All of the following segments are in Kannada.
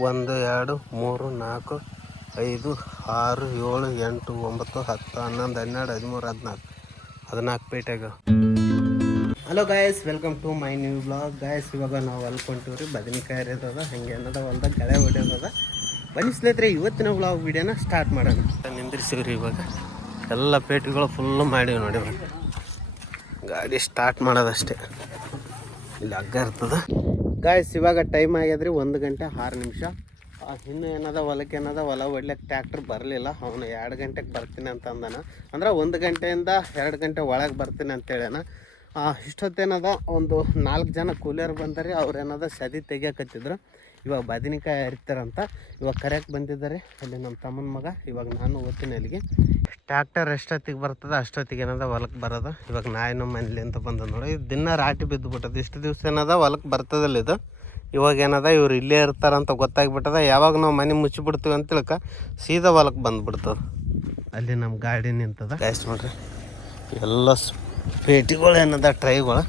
ಒಂದು, ಎರಡು, ಮೂರು, ನಾಲ್ಕು, ಐದು, ಆರು, ಏಳು, ಎಂಟು, ಒಂಬತ್ತು, ಹತ್ತು, ಹನ್ನೊಂದು, ಹನ್ನೆರಡು, ಹದಿಮೂರು, ಹದಿನಾಲ್ಕು. ಹದಿನಾಲ್ಕು ಪೇಟೆಗ. Hello guys welcome to my new blog guys ಇವಾಗ ನಾವು ಹೊಲ್ಕೊಂತೀವ್ರಿ ಬದನೆಕಾಯಿ ಇರೋದ ಹಾಗೆ ಅನ್ನೋದ ಒಂದು ಗಳೆ ಹೊಡೆಯೋದದ ಬನ್ನಿ ಇವತ್ತಿನ ಬ್ಲಾಗ್ ವಿಡಿಯೋನ ಸ್ಟಾರ್ಟ್ ಮಾಡೋಣ. ರೀ ಇವಾಗ. ಎಲ್ಲ ಪೇಟೆಗಳು ಫುಲ್ಲು ಮಾಡಿವಿ ನೋಡಿ. ಗಾಡಿ ಸ್ಟಾರ್ಟ್ ಮಾಡೋದಷ್ಟೇ. ಇಲ್ಲಿ ಹಗ್ಗ ಇರ್ತದ. ಗಾಯ್ಸ್ ಇವಾಗ ಟೈಮ್ ಆಗ್ಯದ್ರಿ ಒಂದು ಗಂಟೆ ಆರು ನಿಮಿಷ. ಇನ್ನು ಏನದ ಹೊಲಕ್ಕೆ ಏನದ ಹೊಲ ಹೊಡ್ಲಿಕ್ಕೆ ಟ್ಯಾಕ್ಟ್ರ್ ಬರಲಿಲ್ಲ. ಅವನು ಎರಡು ಗಂಟೆಗೆ ಬರ್ತೀನಿ ಅಂತ ಅಂದಾನ. ಅಂದ್ರೆ ಒಂದು ಗಂಟೆಯಿಂದ ಎರಡು ಗಂಟೆ ಒಳಗೆ ಬರ್ತೀನಿ ಅಂತೇಳ್ಯಾನ ಇಷ್ಟೊತ್ತೇನದ, ಒಂದು ನಾಲ್ಕು ಜನ ಕೂಲಿಯರ್ ಬಂದಾರೆ ಅವ್ರೇನದ ಸದಿ ತೆಗಿಯಕತ್ತಿದ್ರು. ಇವಾಗ ಬದನಿಕಾಯಿ ಹರಿತಾರಂತ. ಇವಾಗ ಕರೆಕ್ಟ್ ಬಂದಿದ್ದಾರೆ, ಅಲ್ಲಿ ನಮ್ಮ ತಮ್ಮನ ಮಗ. ಇವಾಗ ನಾನು ಓದ್ತೀನಿ ಅಲ್ಲಿಗೆ. ಟ್ಯಾಕ್ಟರ್ ಎಷ್ಟೊತ್ತಿಗೆ ಬರ್ತದೆ, ಅಷ್ಟೊತ್ತಿಗೆ ಏನದ ಹೊಲಕ್ಕೆ ಬರೋದು. ಇವಾಗ ನಾಯಿನ ಮನೇಲಿ ಅಂತ ಬಂದ ನೋಡಿ ದಿನ ರಾಟಿ ಬಿದ್ದು ಬಿಟ್ಟದ ಇಷ್ಟು ದಿವಸ ಏನದ ಹೊಲಕ್ಕೆ ಬರ್ತದಲ್ಲ ಇದು. ಇವಾಗ ಏನದ, ಇವ್ರು ಇಲ್ಲೇ ಇರ್ತಾರಂತ ಗೊತ್ತಾಗ್ಬಿಟ್ಟದ. ಯಾವಾಗ ನಾವು ಮನೆ ಮುಚ್ಚಿಬಿಡ್ತೀವಿ ಅಂತ ತಿಳ್ಕ ಸೀದಾ ಹೊಲಕ್ಕೆ ಬಂದ್ಬಿಡ್ತದ. ಅಲ್ಲಿ ನಮ್ಮ ಗಾಡಿ ನಿಂತದ. ಕಾಯ್ಸ್ ನೋಡ್ರಿ, ಎಲ್ಲ ಪೇಟಿಗಳು ಏನದ, ಟ್ರೈಗಳು.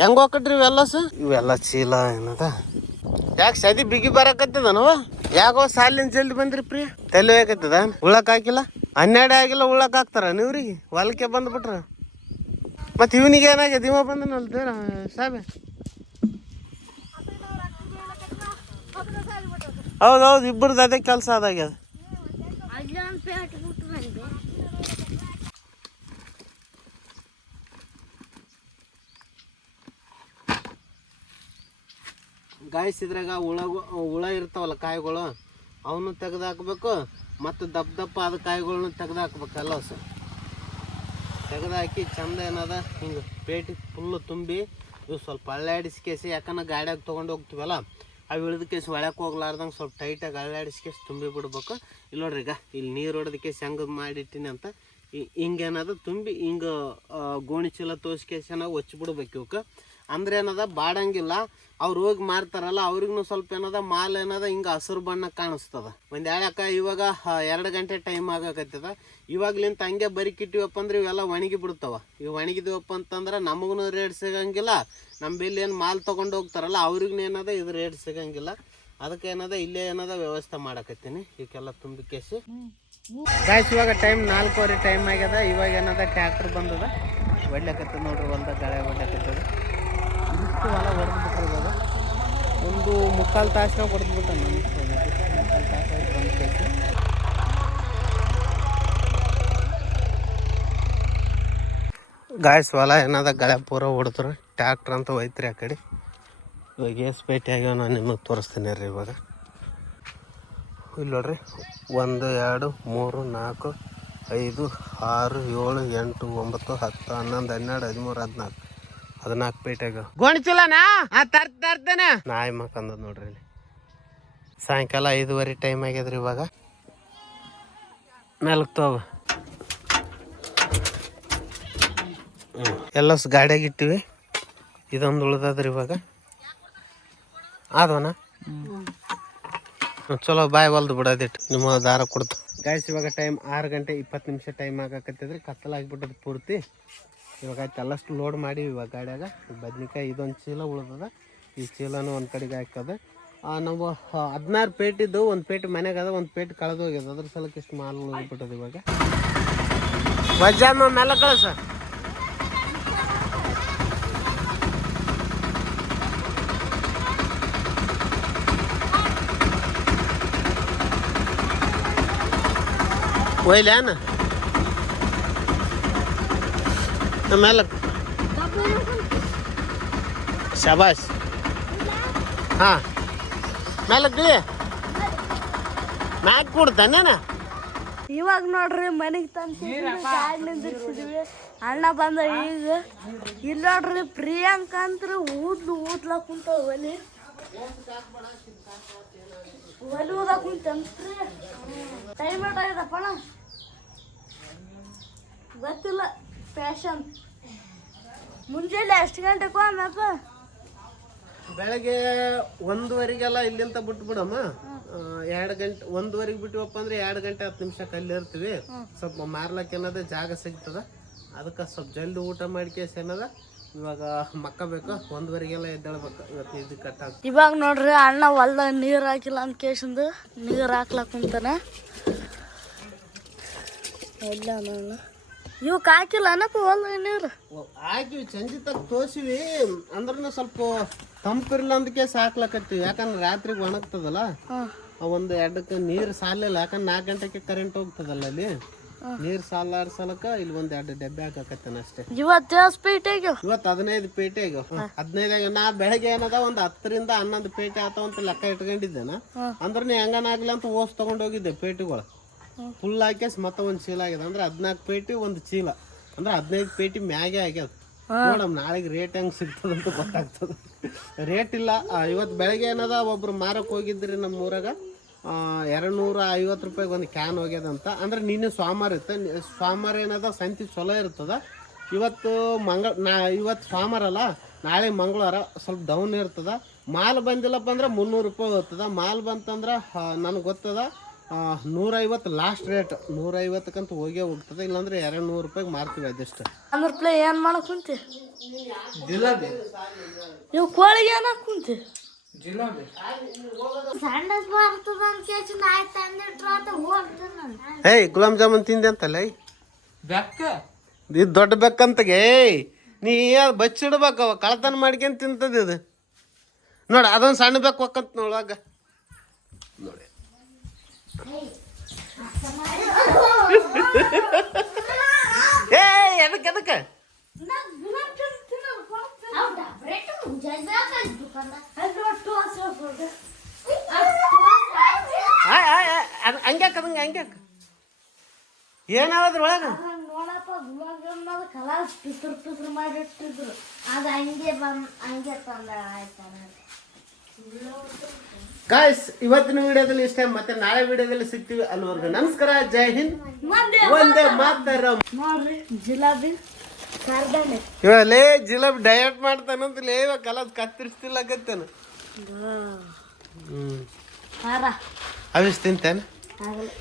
ಹೆಂಗ್ ಹೋಗ್ರಿ ಇವೆಲ್ಲ ಸ ಇವೆಲ್ಲ ಚೀಲ ಏನದ. ಯಾಕೆ ಸದಿ ಬಿಗಿ ಬರಕತ್ತದನವ? ಯಾಕೋ ಸಾಲಿನ ಜಲ್ದಿ ಬಂದ್ರಿ ಪ್ರಿಯ? ತಲೆ ಯಾಕತ್ತದ ಉಳಕ್ ಹಾಕಿಲ್ಲ? ಹನ್ನೆರಡು ಆಗಿಲ್ಲ ಉಳಕ್ ಹಾಕ್ತಾರ ನೀವ್ರಿಗೆ ಹೊಲಕ್ಕೆ ಬಂದ್ಬಿಟ್ರ. ಮತ್ತೆ ಇವನಿಗೆ ಏನಾಗ್ಯದ? ಇವ ದೇವ್ರ, ಸಾಬೆ? ಹೌದೌದು ಇಬ್ಬರದ್ದು ಅದೇ ಕೆಲಸ ಅದಾಗ್ಯದ ಅಲ್ಲೊಂದು ಪೇಟ್ ಬಿಟ್ಟು ಬಂದೆ ಗಾಯಸಿದ್ರಾಗ ಹುಳ ಹುಳ ಇರ್ತಾವಲ್ಲ ಕಾಯಿಗಳು ಅವನ್ನು ತೆಗ್ದು ಹಾಕ್ಬೇಕು ಮತ್ತು ದಪ್ಪ ದಪ್ಪ ಆದ ಕಾಯಿಗಳನ್ನ ತೆಗ್ದು ಹಾಕ್ಬೇಕು ಎಲ್ಲ ಸರ್ ತೆಗ್ದು ಹಾಕಿ ಚಂದ ಏನದ, ಹಿಂಗೆ ಪೇಟಿ ಫುಲ್ಲು ತುಂಬಿ, ಇವು ಸ್ವಲ್ಪ ಅಳ್ಳಾಡಿಸ್ಕೇಸಿ ಯಾಕಂದ್ರೆ ಗಾಡಿಯಾಗ ತೊಗೊಂಡು ಹೋಗ್ತೀವಲ್ಲ, ಅವು ಇಳಿದ ಕೇಸಿ ಒಳಕ್ಕೆ ಹೋಗ್ಲಾರ್ದಂಗೆ ಸ್ವಲ್ಪ ಟೈಟಾಗಿ ಅಳ್ಳಾಡಿಸ್ಕೇಸಿ ತುಂಬಿ ಬಿಡ್ಬೇಕು. ಇಲ್ಲಿ ನೋಡ್ರಿ ಈಗ ಇಲ್ಲಿ ನೀರು ಹೊಡೆದಕ್ಕೆ ಹೆಂಗೆ ಮಾಡಿಟ್ಟಿನಿ ಅಂತ ಹಿಂಗೇನದ ತುಂಬಿ ಹಿಂಗೆ ಗೋಣಿ ಚೀಲ ತೋರಿಸ್ಕೇಸಿ ನಾವು ಒಚ್ಚಿ ಬಿಡ್ಬೇಕು ಇವಕ್ಕೆ ಅಂದ್ರೆ ಏನದ? ಬಾಡಂಗಿಲ್ಲ. ಅವ್ರು ಹೋಗಿ ಮಾರ್ತಾರಲ್ಲ ಅವ್ರಿಗೂ ಸ್ವಲ್ಪ ಏನದ? ಮಾಲ್ ಏನದ? ಹಿಂಗೆ ಹಸಿರು ಬಣ್ಣ ಕಾಣಿಸ್ತದ. ಒಂದು ಯಾಕ ಇವಾಗ ಎರಡು ಗಂಟೆ ಟೈಮ್ ಆಗಕತ್ತದ. ಇವಾಗ್ಲಿಂತ ಹಂಗೆ ಬರಿಕಿಟ್ಟಿವಪ್ಪ ಅಂದ್ರೆ ಇವೆಲ್ಲ ಒಣಗಿ ಬಿಡ್ತಾವ. ಇವು ಒಣಗಿದ್ವಪ್ಪ ಅಂತಂದ್ರೆ ನಮಗೂ ರೇಟ್ ಸಿಗಂಗಿಲ್ಲ. ನಮ್ಮ ಬಿಲ್ ಏನು ಮಾಲ್ ತೊಗೊಂಡು ಹೋಗ್ತಾರಲ್ಲ ಅವ್ರಿಗೂ ಏನದ? ಇದು ರೇಟ್ ಸಿಗಂಗಿಲ್ಲ. ಅದಕ್ಕೆ ಏನದ? ಇಲ್ಲೇ ಏನದ? ವ್ಯವಸ್ಥೆ ಮಾಡಕತ್ತೀನಿ. ಇವಕ್ಕೆಲ್ಲ ತುಂಬಿಕೇಸಿ ಗಾಯ್ಸ್ ಇವಾಗ ಟೈಮ್ ನಾಲ್ಕೂವರೆ ಟೈಮ್ ಆಗ್ಯದ. ಇವಾಗ ಏನದ? ಟ್ಯಾಕ್ಟ್ರ್ ಬಂದದ. ಒಡ್ಲಕತ್ತದ ನೋಡ್ರಿ ಹೊಲ್ದಾಗ, ಗಳೆ ಹೊಡ್ಲಕತ್ತದ ಒಂದು ಮುಕ್ಕಾಲು ತಾಸಿನಾಗ ಹೊಡೆದ್ಬಿಟ್ಟ ಮುಕ್ಕಾಲು ಗಾಯ್ಸ್ ಹೊಲ ಏನದ ಗಳೆ ಪೂರ ಹೊಡೆದ್ರು ಟ್ಯಾಕ್ಟ್ರ್ ಅಂತ ಹೋಯ್ತ್ರಿ ಆ ಕಡೆ. ಇವಾಗ ಎಷ್ಟು ಭೇಟಿ ಆಗ್ಯಾವ ನಾನು ನಿಮಗೆ ತೋರಿಸ್ತೀನಿ ರೀ ಇವಾಗ. ಇಲ್ಲಿ ನೋಡ್ರಿ, ಒಂದು, ಎರಡು, ಮೂರು, ನಾಲ್ಕು, ಐದು, ಆರು, ಏಳು, ಎಂಟು, ಒಂಬತ್ತು, ಹತ್ತು, ಹನ್ನೊಂದು, ಹನ್ನೆರಡು, ಹದಿಮೂರು, ಹದಿನಾಲ್ಕು. ಹದಿನಾಲ್ಕು ಪೇಟೆಗ. ಆ ತರ್ತ ತರ್ತೇನೆ. ನಾಯಿ ಮಕ್ಕಂದ ನೋಡ್ರಿ ಇಲ್ಲಿ. ಸಾಯಂಕಾಲ ಐದುವರೆ ಟೈಮ್ ಆಗ್ಯದ್ರಿ ಇವಾಗ. ಮೆಲ್ಕ್ತವ ತಗೋ ಎಲ್ಲ ಗಾಡಿಯಾಗ ಇಟ್ಟಿವಿ. ಇದೊಂದು ಉಳ್ದದ್ರಿ ಇವಾಗ. ಆದವನ? ಚಲೋ ಬಾಯ್ ಹೊಲ್ದು ಬಿಡೋದಿಟ್ಟು ನಿಮ್ಮ ದಾರ ಕೊಡ್ತು. ಗಾಯ್ಸ್ ಇವಾಗ ಟೈಮ್ ಆರು ಗಂಟೆ ಇಪ್ಪತ್ತು ನಿಮಿಷ ಟೈಮ್ ಆಗಕತ್ತಿದ್ರಿ. ಕತ್ತಲಾಗ್ಬಿಟ್ಟದ ಪೂರ್ತಿ. ಇವಾಗ ಆಯ್ತು ಎಲ್ಲಷ್ಟು ಲೋಡ್ ಮಾಡಿ ಇವಾಗ ಗಾಡಿಯಾಗ. ಬದ್ನಿಕಾಯಿ ಇದೊಂದು ಚೀಲ ಉಳ್ದದ. ಈ ಚೀಲನೂ ಒಂದು ಕಡೆಗೆ ಆ, ನಾವು ಹದಿನಾರು ಪೇಟಿದ್ದು ಒಂದು ಪೇಟ್ ಮನೆಗೆ ಅದ ಒಂದು ಪೇಟ್ ಕಳೆದು ಹೋಗ್ಯದ. ಅದ್ರ ಸಲಕ್ಕೆ ಇಷ್ಟು ಮಾಲ್ ಉಳಿದ್ಬಿಟ್ಟದ ಇವಾಗ. ವಜ್ಜಾನ ಮೇಲೆ ಕಳಿಸ. ಒಯ್ಲ್ಯಾನ ಮೇಲೆ ಶಬಾಷ್ ಹಾಂ ಮೇಲೆ ಗಿಳಿ ಮ್ಯಾಕ್ ಕೊಡ್ತಾನೇನ ಇವಾಗ ನೋಡ್ರಿ ಮನೆಗೆ ತಂದು ಗಾಡಿ ನಿಂದಿರ್ಸಿದ್ವಿ ಅಣ್ಣ ಬಂದ ಈಗ. ಇಲ್ಲಿ ನೋಡ್ರಿ ಪ್ರಿಯಾಂಕ ಅಂತ ಊದ್ಲು, ಊದ್ಲ ಕುಂತ ಒಲಿ. ಒಲಿ ಊದ ಕುಂತಂತ್ರಿ ಟೈಮ್ ಆಗ್ಯದಪ್ಪ ಗೊತ್ತಿಲ್ಲ ಫ್ಯಾಷನ್ ಮುಂಜಾನೆ ಎಷ್ಟು ಗಂಟೆಗೆ ಹೋಗಪ್ಪ ಬೆಳಗ್ಗೆ ಒಂದುವರೆಗೆಲ್ಲ ಇಲ್ಲಿಂದ ಬಿಟ್ಟು ಬಿಡಮ್ಮ ಎರಡು ಗಂಟೆ ಒಂದುವರೆಗೆ ಬಿಟ್ಟಿವಪ್ಪ ಅಂದ್ರೆ ಎರಡು ಗಂಟೆ ಹತ್ತು ನಿಮಿಷಕ್ಕೆ ಅಲ್ಲಿ ಇರ್ತೀವಿ. ಸ್ವಲ್ಪ ಮಾರ್ಲಕ್ಕೆ ಏನದ ಜಾಗ ಸಿಗ್ತದ. ಅದಕ್ಕೆ ಸ್ವಲ್ಪ ಜಲ್ದಿ ಊಟ ಮಾಡ್ಕೇಸಿ ಏನದ ಇವಾಗ ಮಕ್ಕಬೇಕು ಒಂದುವರೆಗೆಲ್ಲ ಎದ್ದೇಳ್ಬೇಕು. ಇವತ್ತು ಇದು ಕಟ್ಟ ಇವಾಗ ನೋಡ್ರಿ ಅಣ್ಣ ಹೊಲ್ದಾಗ ನೀರು ಹಾಕಿಲ್ಲ ಅಂತ ಕೇಸಿಂದು ನೀರು ಹಾಕ್ಲಕ್ ಕುಂತಾನೆ. ಎಲ್ಲ ನಾನು ಇವಕ್ಕೆ ಹಾಕಿಲ್ಲ ಅನ್ನಕ್ಕೆ ಹೋಲ್ ನೀರು ಹಾಕಿ ಸಂಜೆ ತೋಸಿವಿ ಅಂದ್ರೂ ಸ್ವಲ್ಪ ತಂಪಿರ್ಲ ಅಂದಕ್ಕೆ ಸಾಕ್ಲಕತ್ತೀವಿ. ಯಾಕಂದ್ರೆ ರಾತ್ರಿಗೆ ಒಣಗ್ತದಲ್ಲ? ಒಂದು ಎರಡಕ್ಕೆ ನೀರು ಸಾಲಿಲ್ಲ ಯಾಕಂದ್ರೆ ನಾಲ್ಕು ಗಂಟೆಗೆ ಕರೆಂಟ್ ಹೋಗ್ತದಲ್ಲ ಅಲ್ಲಿ? ನೀರು ಸಲಕ ಇಲ್ಲಿ ಒಂದು ಎರಡು ಡಬ್ಬೆ ಹಾಕಕತ್ತೇನೆ ಅಷ್ಟೇ. ಇವತ್ತು ಪೇಟೆಗೆ ಇವತ್ತು ಹದಿನೈದು ಪೇಟೆ ಈಗ ಹದಿನೈದಾಗ ನಾ ಬೆಳಗ್ಗೆ ಏನದ? ಒಂದು ಹತ್ತರಿಂದ ಹನ್ನೊಂದು ಪೇಟೆ ಆತ ಅಂತ ಲೆಕ್ಕ ಇಟ್ಕೊಂಡಿದ್ದೇನ. ಅಂದ್ರೆ ನೀ ಹೆಂಗನಾಗ್ಲಿ ಅಂತ ಓಸ್ ತಗೊಂಡೋಗಿದ್ದೆ ಪೇಟೆಗಳು. ಫುಲ್ ಹಾಕ್ಯಾಸ್ ಮತ್ತ ಒಂದ್ ಚೀಲ ಆಗ್ಯದ ಅಂದ್ರೆ ಹದಿನಾಲ್ಕು ಪೇಟಿ ಒಂದು ಚೀಲ. ಅಂದ್ರೆ ಹದಿನೈದು ಪೇಟಿ ಮ್ಯಾಗೆ ಆಗ್ಯದ. ನೋಡಮ್ ನಾಳೆಗೆ ರೇಟ್ ಹೆಂಗ್ ಸಿಗ್ತದಂತ ಗೊತ್ತಾಗ್ತದ. ರೇಟ್ ಇಲ್ಲ. ಇವತ್ತು ಬೆಳಗ್ಗೆ ಏನದ ಒಬ್ರು ಮಾರಕ್ ಹೋಗಿದ್ರಿ ನಮ್ಮ ಊರಾಗ. ಎರಡು ನೂರ ಐವತ್ತು ರೂಪಾಯಿಗೆ ಒಂದು ಕ್ಯಾನ್ ಹೋಗ್ಯದಂತ ಅಂದ್ರೆ ನಿನ್ನೆ ಸೋಮವಾರ ಇತ್ತು. ಸೋಮವಾರ ಏನದ ಸಂತಿ ಚಲೋ ಇರ್ತದ. ಇವತ್ತು ಮಂಗಳ ನಾ ಇವತ್ತು ಸೋಮವಾರ ಅಲ್ಲ ನಾಳೆ ಮಂಗಳವಾರ ಸ್ವಲ್ಪ ಡೌನ್ ಇರ್ತದ. ಮಾಲ್ ಬಂದಿಲ್ಲಪ್ಪ ಅಂದ್ರೆ ಮುನ್ನೂರು ರೂಪಾಯಿ ಹೋಗ್ತದ. ಮಾಲ್ ಬಂತಂದ್ರೆ ನನಗೆ ಗೊತ್ತದ. ನೂರೈವತ್ತು ಲಾಸ್ಟ್ ರೇಟ್ ನೂರೈವತ್ತಕ್ಕಂತ ಹೋಗೇ ಹೋಗ್ತದೆ ಇಲ್ಲಾಂದ್ರೆ ಎರಡು ನೂರು ರೂಪಾಯಿಗೆ ಮಾರ್ತೀವಿ ಅದೆಷ್ಟು? ಅಂದ್ರ ಪ್ಲೇ ಏನು ಮಾಡಕ್ ಕುಂತಿ? ಜಿಲಾಬಿ. ಇವು ಕೋಳಿಗೆ ಏನ ಕುಂತಿ? ಜಿಲಾಬಿ. ಸಣ್ಣ ಬರ್ತದ ಅಂತ ಕೇಸಿ ನಾಯಿ ತಂದಿಟ್ರ ಅಂತ ಹೋಗ್ತಾನೆ ಏಯ್ ಗುಲಾಬ್ ಜಾಮೂನ್ ತಿಂದೆ ಅಂತಲ್ಲ ಏಯ್? ಬೆಕ್ಕ. ಇದು ದೊಡ್ಡ ಬೆಕ್ಕಂತಗೆ ಏಯ್? ನೀ ಅದು ಬಚ್ಚಿಡ್ಬೇಕು ಅವ ಕಳತನ ಮಾಡ್ಕೊಂಡ್ ತಿಂತದ ಇದು. ನೋಡಿ ಅದೊಂದು ಸಣ್ಣ ಬೆಕ್ಕ ಹೊಕ್ಕಂತ ನೋಡಾಗ ನೋಡಿ ಏ ಎದಕ್ಕೆ ಎದಕ್ಕೆ ಹಂಗ್ಯಾಕ ಅದಂಗೆ ಹಂಗ್ಯಾಕ ಏನಾವದ್ರ ಒಳಗೆ ನೋಡಪ್ಪ ಗುಲಾಬ್ ಜಾಮೂನ್ ಕಲರ್ ಪಿಸ್ರು ಪಿಸ್ರು ಮಾಡಿಟ್ಟಿದ್ರು ಅದು ಹಂಗೆ ಬಂದ್, ಹಂಗೆ ತಂದ ಆಯ್ತಾ ಗಾಯ್ಸ್ ಇವತ್ತಿನ ವಿಡಿಯೋದಲ್ಲಿ ಇಷ್ಟೇ ಮತ್ತೆ ನಾಳೆ ವಿಡಿಯೋದಲ್ಲಿ ಸಿಗ್ತೀವಿ ಅಲ್ಲಿವರೆಗೂ ನಮಸ್ಕಾರ ಜೈ ಹಿಂದ್. ಒಂದೇ ಮಾತಾರ. ನೋಡ್ರಿ ಜಿಲಾಬಿ ಇವಲ್ಲೇ ಜಿಲಾಬಿ ಡಯಟ್ ಮಾಡ್ತಾನಂತ ಲೇ ಇವಾಗ ಕಲದ್ ಕತ್ತರಿಸ್ತಿಲ್ಲ ಆಗತ್ತೇನು? ಹಾರ ಅವಿಸ್ ತಿಂತೇನೆ?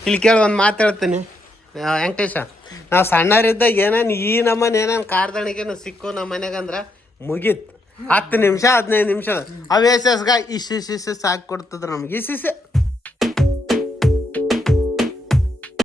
ಇಲ್ಲಿ ಕೇಳಿ ಒಂದು ಮಾತು ಹೇಳ್ತೀನಿ. ವೆಂಕಟೇಶ ನಾವು ಸಣ್ಣರಿದ್ದಾಗ ಏನೇನು ಈ ನಮ್ಮನೆ ಏನೇನು ಕಾರ್ದಾಣಿಗೆ ಸಿಕ್ಕು ನಮ್ಮ ಮನೆಗೆ ಅಂದ್ರೆ ಮುಗೀತು. ಹತ್ತು ನಿಮಿಷ ಹದಿನೈದು ನಿಮಿಷ. ಅವೇಸಸ್ಗ ಇಶ್ ಇಶ್ ಇಶ್ ಸಾಕು ಕೊಡ್ತಿದ್ರು ನಮ್ಗೆ. ಇಶ್ ಇಶ್